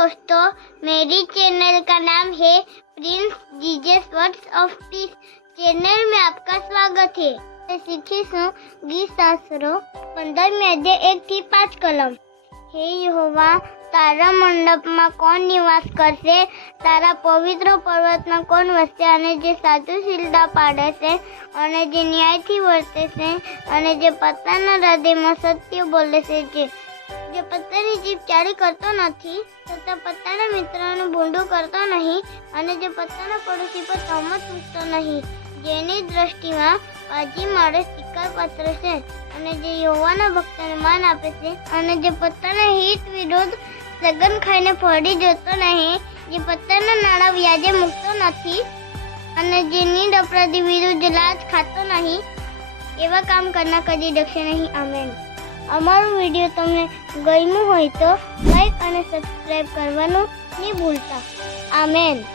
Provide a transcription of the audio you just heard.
दोस्तों मेरी चैनल का नाम है prince Jesus words of peace channel में आपका स्वागत है मैं શીખીશું ગીત શાસ્ત્રો પંદરમી અધ્યાય એક થી પાંચ કલમ હે યહોવા તારા મંડપમાં કોણ નિવાસ કરશે તારા પવિત્ર પર્વતમાં કોણ વસશે અને જે સાધુશીલતા પાડે છે અને જે ન્યાયથી વર્તે છે અને જે પોતાના હૃદયમાં સત્ય બોલે છે જે જે પત્તાની જીભ ચારી કરતો નથી, તથા પત્તાના મિત્રનું ભૂંડું કરતો નહીં અને જે પત્તાના પડોશી પર તહમત મૂકતો નહીં. જેની દ્રષ્ટિમાં પાજી માણસ શિકાર પાત્ર છે અને જે યુવાના ભક્તને માન આપે છે અને જે પત્તાના હિત વિરુદ્ધ સગન ખાઈને ફળી જતો નહીં, જે પત્તાના નાણાં વ્યાજે મૂકતો નથી અને જે નીડ અપરાધી વિરુદ્ધ લાજ ખાતો નહીં, એવા કામ કરના કદી દક્ષે નહીં. આમેન. અમારો વીડિયો તમને ગમ્યું હોય તો લાઈક અને સબસ્ક્રાઈબ કરવાનું નહીં ભૂલતા. આમેન.